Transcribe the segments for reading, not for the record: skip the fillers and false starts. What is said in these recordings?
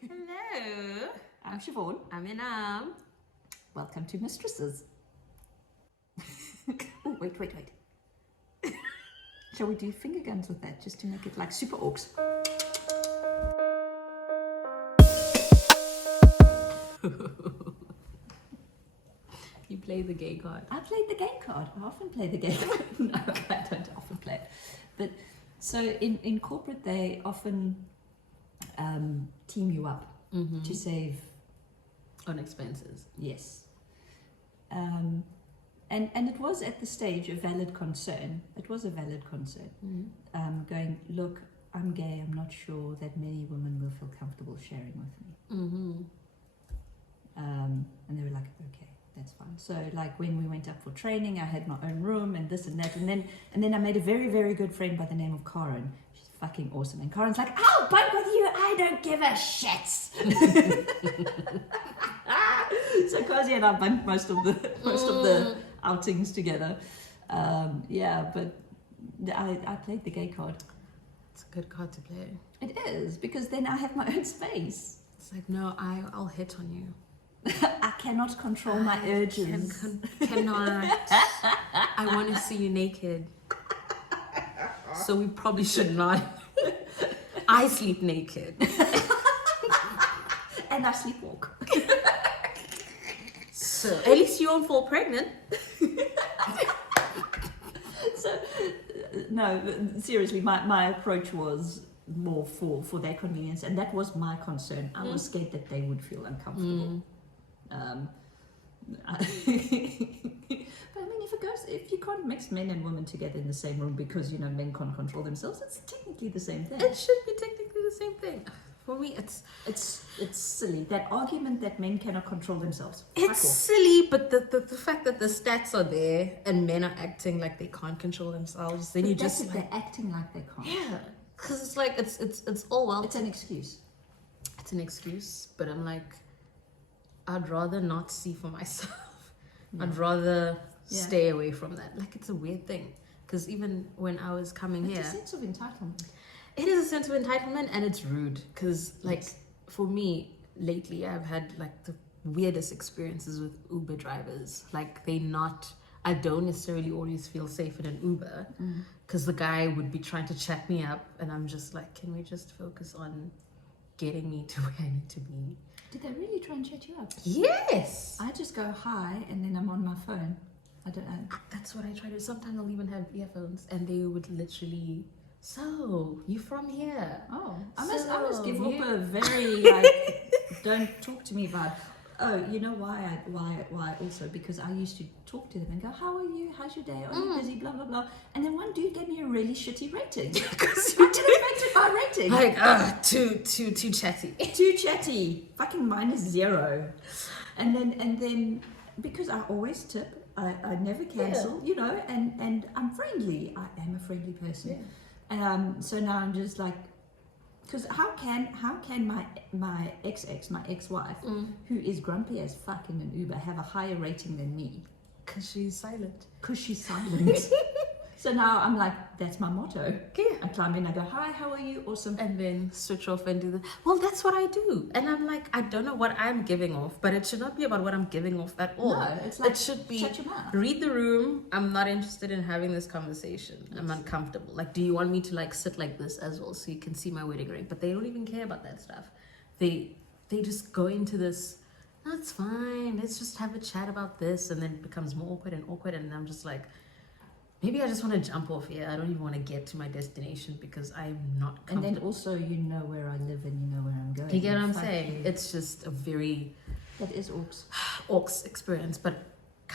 Hello. I'm Siobhan. I'm Inam. Welcome to Mistresses. Oh, wait. Shall we do finger guns with that, just to make it like super orcs? You play the gay card. I played the gay card. I often play the gay card. No, I don't often play it. But so in corporate, they often team you up to save on expenses. Yes. And it was at the stage a valid concern. It was a valid concern. Going, look, I'm gay. I'm not sure that many women will feel comfortable sharing with me. And they were like, okay, that's fine. So like when we went up for training, I had my own room and this and that. And then I made a very, very good friend by the name of Karen. She's fucking awesome. And Karen's like, I'll bunk with you. I don't give a shit. So Cozy and I bunked most of the outings together. But I played the gay card. It's a good card to play. It is, because then I have my own space. It's like, no, I'll hit on you. I cannot control my urges. Cannot. I want to see you naked. So we probably should not. I sleep naked. And I sleepwalk. So at least you won't fall pregnant. So, no, seriously, my approach was more for their convenience, and that was my concern. I was scared that they would feel uncomfortable. But I mean, if you can't mix men and women together in the same room because, you know, men can't control themselves, it's technically the same thing. It should be technically the same thing. For me, it's silly, that argument that men cannot control themselves. It's silly, but the fact that the stats are there and men are acting like they can't control themselves, then but you that's just if they're acting like they can't. yeah, because it's like it's all well. It's an excuse. It's an excuse, but I'm like, I'd rather not see for myself. I'd rather stay away from that. Like, it's a weird thing, because even when I was coming It's here, a sense of entitlement. it is a sense of entitlement, and it's rude, because like for me lately, I've had like the weirdest experiences with Uber drivers. Like, I don't necessarily always feel safe in an Uber, because the guy would be trying to chat me up, and I'm just like, can we just focus on getting me to where I need to be? Did they really try and chat you up? Yes. I just go hi and then I'm on my phone. I don't know. That's what I try to do. Sometimes I'll even have earphones, and they would literally, so you from here? Oh, I must give you- up a very like don't talk to me vibe. Oh, you know why also, because I used to talk to them and go, how are you? How's your day? Are you busy? Blah blah blah. And then one dude gave me a really shitty rating. Because I didn't rate my rating. like too chatty. Too chatty. Fucking -0. And then because I always tip, I never cancel, you know, and I'm friendly. I am a friendly person. So now I'm just like, because how can my ex-wife, who is grumpy as fuck in an Uber, have a higher rating than me? Because she's silent. Because she's silent. So now I'm like, that's my motto. Yeah. I climb in, I go, hi, how are you? Awesome. And then switch off and do the, well, that's what I do. And I'm like, I don't know what I'm giving off, but it should not be about what I'm giving off at all. No, it's like, it should be, shut your mouth. read the room. I'm not interested in having this conversation. Yes. I'm uncomfortable. Like, do you want me to like sit like this as well so you can see my wedding ring? But they don't even care about that stuff. They just go into this, that's fine, let's just have a chat about this, and then it becomes more awkward, and I'm just like, maybe I just want to jump off here. I don't even want to get to my destination because I'm not comfortable. And then also, you know where I live and you know where I'm going. You get what I'm saying? It's just a very that is orcs experience. But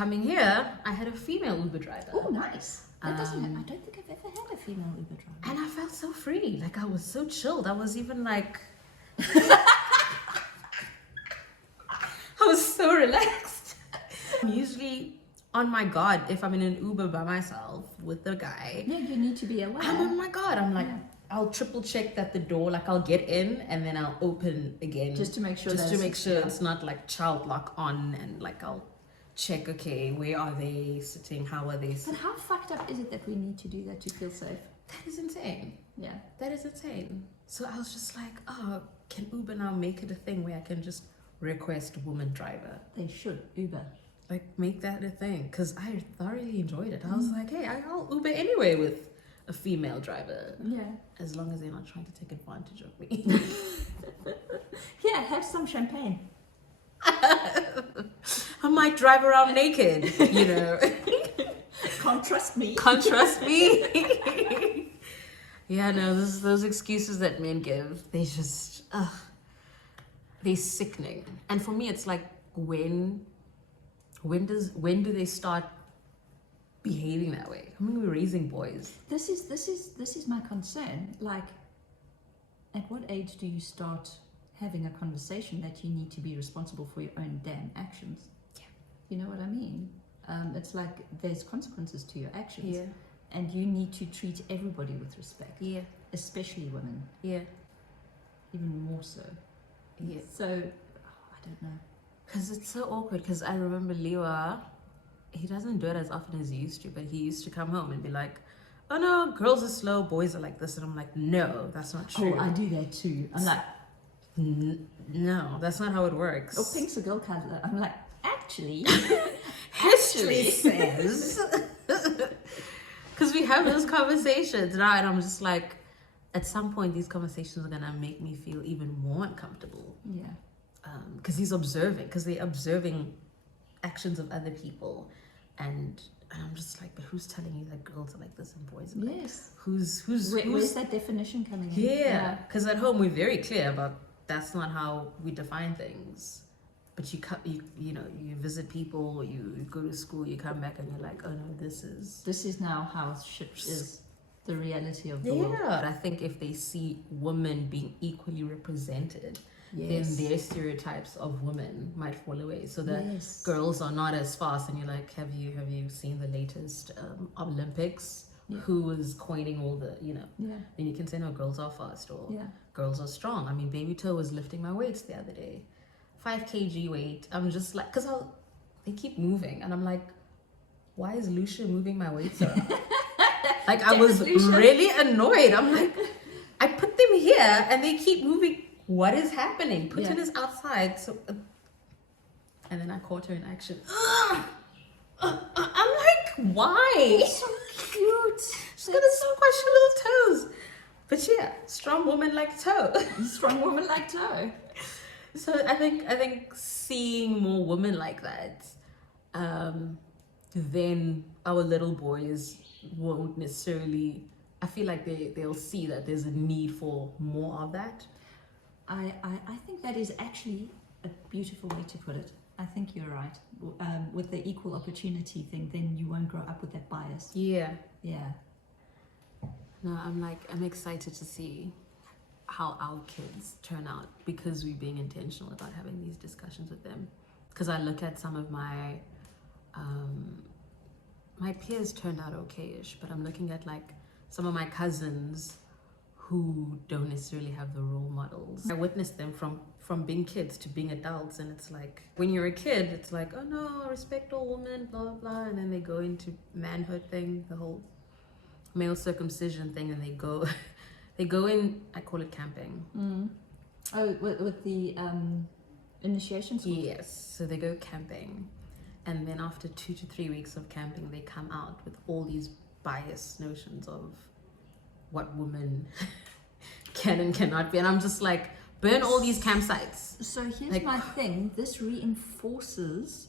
coming here, I had a female Uber driver. Oh, nice. That doesn't. I don't think I've ever had a female Uber driver. And I felt so free. Like, I was so chilled. I was even like, I was so relaxed. I'm usually on my guard if I'm in an Uber by myself with the guy. Yeah, you need to be aware. I'm on my guard. I'm like, I'll triple check that the door, like I'll get in and then I'll open again. Just to make sure it's not like child lock on, and like I'll check, okay, where are they sitting? How are they sitting? But how fucked up is it that we need to do that to feel safe? That is insane. Yeah. That is insane. So I was just like, oh, can Uber now make it a thing where I can just request woman driver? They should. Uber. Like, make that a thing, because I thoroughly enjoyed it. I was like, hey, I'll Uber anyway with a female driver, Yeah. as long as they're not trying to take advantage of me. Yeah, have some champagne. I might drive around naked, you know. Can't trust me. Can't trust me. Yeah, no, those excuses that men give, they just, they're sickening. And for me, it's like, when do they start behaving that way? I mean, we're raising boys. This is my concern. Like, at what age do you start having a conversation that you need to be responsible for your own damn actions? Yeah. You know what I mean? It's like there's consequences to your actions. Yeah. And you need to treat everybody with respect. Yeah. Especially women. Yeah. Even more so. Yeah. So, I don't know. Because it's so awkward, because I remember Liwa, he doesn't do it as often as he used to, but he used to come home and be like, oh no, girls are slow, boys are like this. And I'm like, no, that's not true. Oh, I do that too. I'm like, no, that's not how it works. oh, pink's a girl color. I'm like, actually, History says. Because we have those conversations now, and I'm just like, at some point, these conversations are going to make me feel even more uncomfortable. Yeah. Because he's observing, because they're observing actions of other people. And I'm just like, but who's telling you that girls are like this and boys are like, Yes. Where's that definition coming in? Yeah, because at home we're very clear about that's not how we define things. But you know, you visit people, you go to school, you come back and you're like, oh no, this is now how shit is the reality of the world. Yeah, I think if they see women being equally represented, Yes. then their stereotypes of women might fall away. So that Yes. girls are not as fast. And you're like, have you seen the latest Olympics? Yeah. Who was coining all the, you know? Yeah. Then you can say, no, girls are fast or Yeah. girls are strong. I mean, Baby Toe was lifting my weights the other day, 5 kg weight. I'm just like, because they keep moving, and I'm like, why is Lucia moving my weights around? Like, I was really annoyed. I'm like, I put them here and they keep moving. What is happening? Putin is outside. So, and then I caught her in action. I'm like, why? So cute. She's gonna squash her little toes. But yeah, strong woman like toe. Strong woman like toe. So I think seeing more women like that, then our little boys won't necessarily. I feel like they'll see that there's a need for more of that. I think that is actually a beautiful way to put it. I think you're right. With the equal opportunity thing, then you won't grow up with that bias. Yeah. Yeah. No, I'm excited to see how our kids turn out, because we're being intentional about having these discussions with them. Because I look at some of my peers turned out okay-ish, but I'm looking at like some of my cousins who don't necessarily have the role models. I witnessed them from being kids to being adults, and it's like, when you're a kid, it's like, oh no, respect all women, blah, blah, blah, and then they go into manhood thing, the whole male circumcision thing, and they go in, I call it camping. Mm. Oh, with the initiation school? Yes, so they go camping, and then after 2 to 3 weeks of camping, they come out with all these biased notions of what women can and cannot be, and I'm just like, burn all these campsites. So here's Like- my thing. This reinforces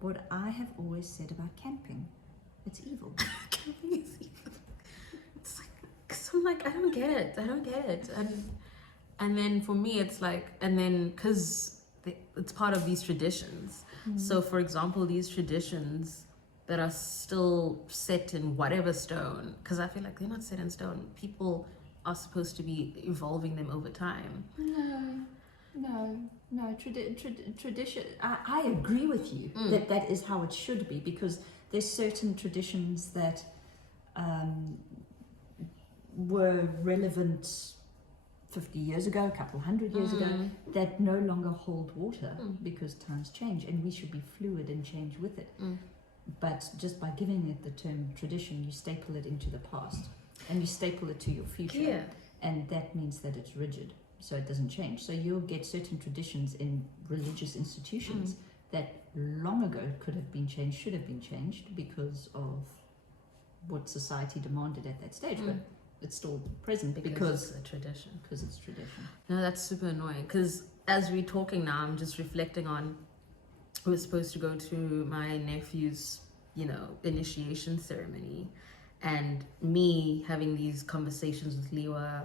what I have always said about camping. It's evil. Camping is evil. It's like, cause I'm like, I don't get it, and then for me, it's like, and then because it's part of these traditions. So for example, these traditions that are still set in whatever stone, because I feel like they're not set in stone. People are supposed to be evolving them over time. No. Tradition. I agree with you that is how it should be, because there's certain traditions that were relevant 50 years ago, a couple hundred years ago, that no longer hold water because times change, and we should be fluid and change with it. But just by giving it the term tradition, you staple it into the past, and you staple it to your future. Yeah. And that means that it's rigid. so it doesn't change. So you'll get certain traditions in religious institutions that long ago could have been changed, should have been changed because of what society demanded at that stage, but it's still present because it's a tradition. Because it's tradition. No, that's super annoying. Because as we're talking now, I'm just reflecting on, I was supposed to go to my nephew's, initiation ceremony, and me having these conversations with Liwa,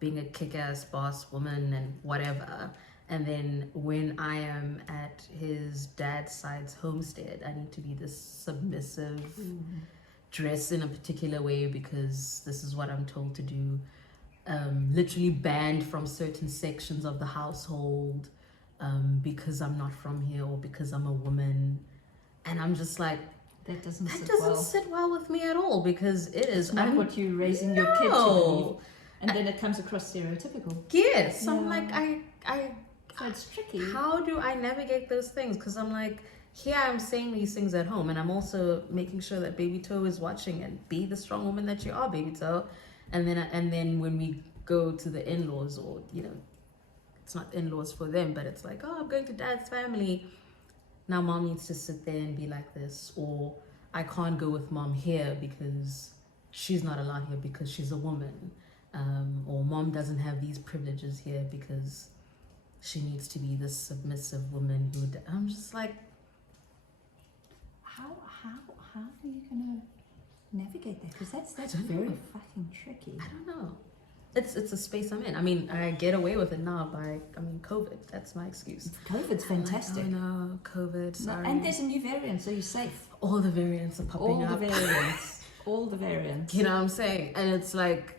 being a kick-ass boss woman and whatever. And then when I am at his dad's side's homestead, I need to be this submissive, dress in a particular way because this is what I'm told to do. Literally banned from certain sections of the household because I'm not from here or because I'm a woman. And I'm just like, that doesn't sit well with me at all, because it is not what you're raising your kid to believe. And then it comes across stereotypical. Yes. Yeah. I'm like, so it's tricky. How do I navigate those things? Because I'm like, here I'm saying these things at home, and I'm also making sure that Baby Toe is watching, and be the strong woman that you are, Baby Toe. And then when we go to the in-laws, or it's not in-laws for them, but it's like, oh, I'm going to dad's family. Now mom needs to sit there and be like this, or I can't go with mom here because she's not allowed here because she's a woman, or mom doesn't have these privileges here because she needs to be this submissive woman who. I'm just like, how are you gonna navigate that? Because that's very fucking tricky. I don't know. It's a space I'm in. I mean, I get away with it now by COVID. That's my excuse. COVID's fantastic. Like, oh no, COVID. Sorry. And there's a new variant, so you're safe. All the variants are popping up. All the variants. You know what I'm saying? And it's like,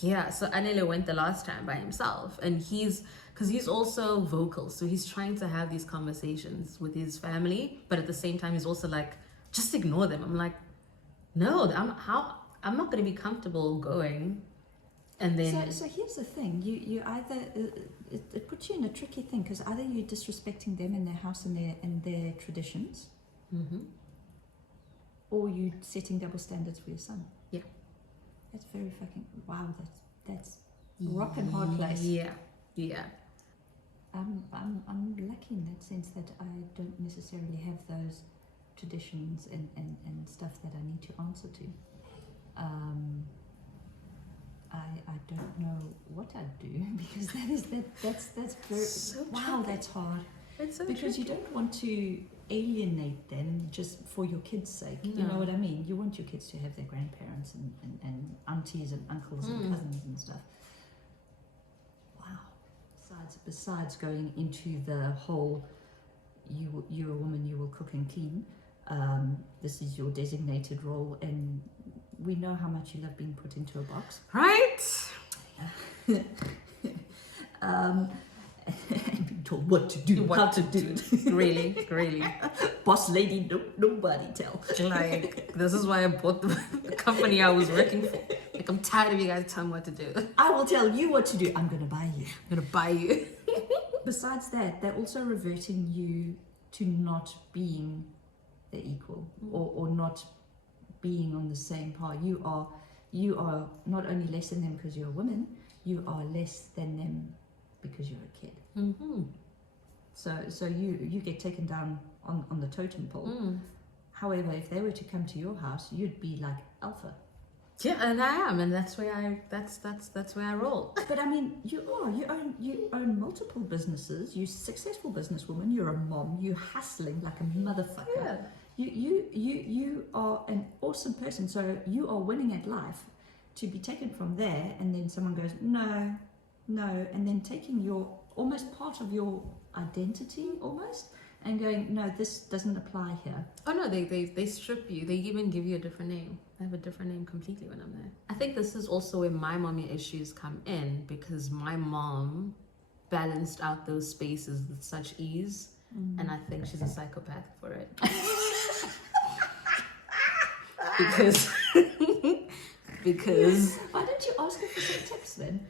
yeah. So Anele went the last time by himself, and because he's also vocal, so he's trying to have these conversations with his family, but at the same time he's also like, just ignore them. I'm like, no, I'm not going to be comfortable going. And then so here's the thing, you either it puts you in a tricky thing, because either you're disrespecting them in their house and their traditions, or you're setting double standards for your son. Yeah, that's very fucking wow. That's rock and hard place. Yeah. I'm lucky in that sense that I don't necessarily have those traditions and stuff that I need to answer to. I don't know what I'd do, because that's very so wow, that's hard. It's so because tricky. You don't want to alienate them just for your kids' sake. No. You know what I mean? You want your kids to have their grandparents and aunties and uncles and cousins and stuff. Wow. Besides going into the whole, you're a woman, you will cook and clean. This is your designated role, and we know how much you love being put into a box. Right? And being told what to do, how to do it. Really. Boss lady, nobody tell. Like, this is why I bought the company I was working for. Like, I'm tired of you guys telling me what to do. I will tell you what to do. I'm going to buy you. I'm gonna buy you. Besides that, they're also reverting you to not being their equal, or not being on the same par. You are not only less than them because you're a woman, you are less than them because you're a kid. So you get taken down on the totem pole. However, if they were to come to your house, you'd be like alpha. Yeah, and I am, and that's where I roll. But I mean, you own multiple businesses. You're a successful businesswoman. You're a mom. You're hustling like a motherfucker. Yeah. You are an awesome person. So you are winning at life. To be taken from there, and then someone goes no, and then taking your almost part of your identity almost, and going, no, this doesn't apply here. Oh no, they strip you. They even give you a different name. I have a different name completely when I'm there. I think this is also where my mommy issues come in, because my mom balanced out those spaces with such ease, and I think she's a psychopath for it. because Why don't you ask her for some tips then?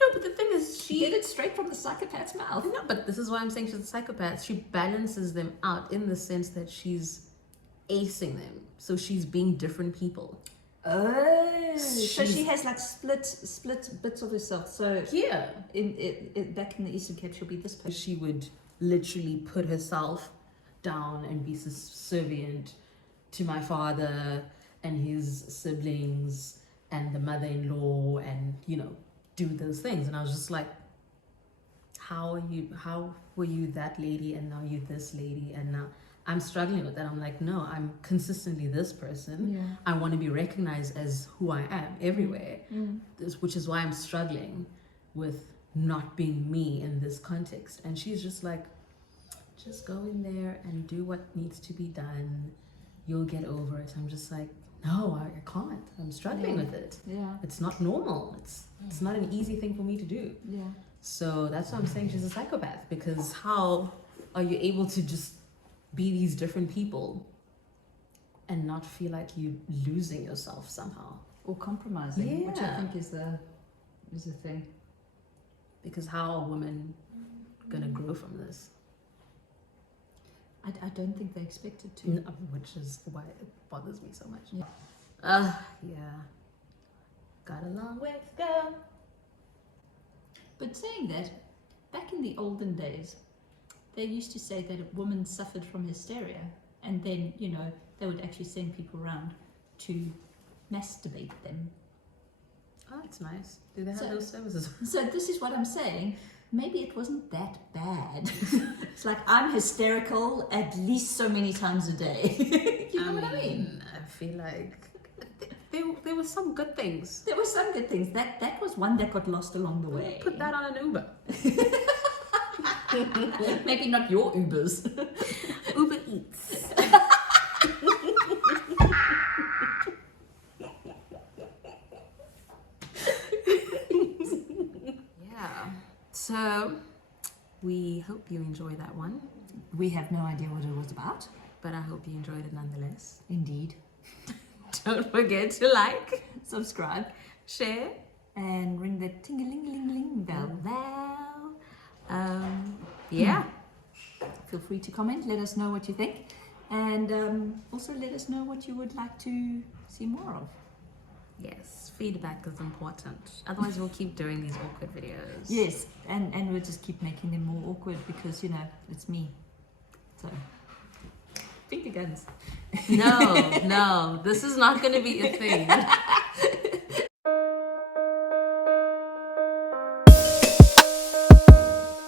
no, but the thing is, she Get it straight from the psychopath's mouth. no, but this is why I'm saying she's a psychopath. She balances them out in the sense that she's acing them, so she's being different people. Oh, so she has like split bits of herself. So Yeah. back in the Eastern Cape, she'll be this person. She would literally put herself down and be subservient to my father and his siblings and the mother-in-law, and do those things. And I was just like, how were you that lady and now you're this lady, and now I'm struggling with that. I'm like, no, I'm consistently this person. Yeah. I want to be recognized as who I am everywhere. Which is why I'm struggling with not being me in this context. And she's just like, just go in there and do what needs to be done. You'll get over it. I'm just like, no, I can't. I'm struggling with it. Yeah. It's not normal. It's not an easy thing for me to do. Yeah. So that's why I'm saying she's a psychopath, because how are you able to just be these different people and not feel like you're losing yourself somehow? Or compromising, which I Yeah. think is the thing. Because how are women gonna grow from this? I don't think they expected to. No, which is why it bothers me so much. Yeah. Yeah. Got a long way to go. But saying that, back in the olden days, they used to say that a woman suffered from hysteria, and then, they would actually send people around to masturbate them. Oh, that's nice. Do they have So- those services? So this is what I'm saying. Maybe it wasn't that bad. It's like, I'm hysterical at least so many times a day. You know what I mean? I feel like there were some good things. There were some good things. That was one that got lost along the way. Put that on an Uber. Maybe not your Ubers. Uber Eats. Yeah. So we hope you enjoyed that one, We have no idea what it was about. but I hope you enjoyed it nonetheless. Indeed. Don't forget to like, Subscribe share, and ring the ting-a-ling-ling-ling bell. Yeah. Feel free to comment. Let us know what you think. And also let us know what you would like to see more of. Yes, feedback is important. Otherwise, we'll keep doing these awkward videos. Yes, and we'll just keep making them more awkward because, it's me. So, finger guns. No, this is not going to be a thing.